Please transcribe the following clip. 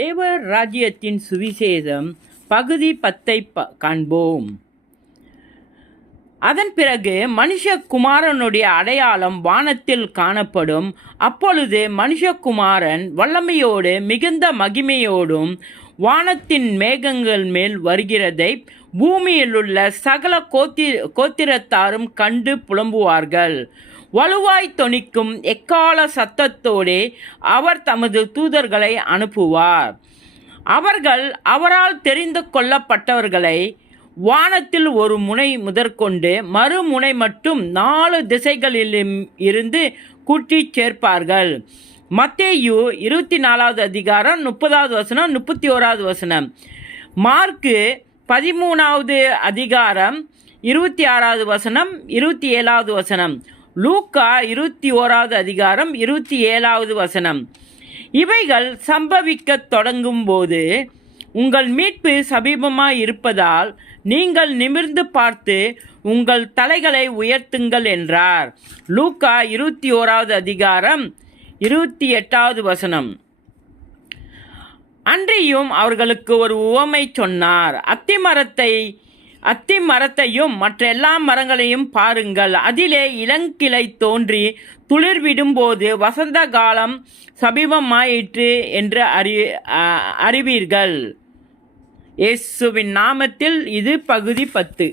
தேவ ராஜ்யத்தின் சுவிசேஷம் பகுதி 10 காண்போம். அதன் பிறகு மனுஷகுமாரனுடைய அடையாளம் வானத்தில் காணப்படும். அப்பொழுது மனுஷகுமாரன் வல்லமையோடு மிகுந்த மகிமையோடும் வானத்தின் மேகங்கள் மேல் வருகிறதை பூமியிலுள்ள சகல கோத்திரத்தாரும் கண்டு புலம்புவார்கள். வலுவாய் தொனிக்கும் எக்கால சத்தத்தோடே அவர் தமது தூதர்களை அனுப்புவார். அவர்கள் அவரால் தெரிந்து கொள்ளப்பட்டவர்களை வானத்தில் ஒரு முனை முதற்கொண்டு மறுமுனை மட்டும் 4 திசைகளிலும் இருந்து கூட்டிச் சேர்ப்பார்கள். மத்தேயு 24வது அதிகாரம் 30வது வசனம் 31வது வசனம். மார்க்கு 13வது அதிகாரம் 26வது வசனம் 27வது வசனம். லூக்கா 21வது அதிகாரம் 27வது வசனம். இவைகள் சம்பவிக்கத் தொடங்கும் போது உங்கள் மீட்பு சமீபமாய் இருப்பதால் நீங்கள் நிமிர்ந்து பார்த்து உங்கள் தலைகளை உயர்த்துங்கள் என்றார். லூக்கா 21வது அதிகாரம் 28வது வசனம். அன்றியும் அவர்களுக்கு ஒரு உவமை சொன்னார். அத்திமரத்தையும் மற்ற எல்லா மரங்களையும் பாருங்கள். அதிலே இளங்கிளை தோன்றி துளிர்விடும்போது வசந்த காலம் சமீபமாயிற்று என்று அறிவீர்கள். இயேசுவின் நாமத்தில் இது பகுதி 10.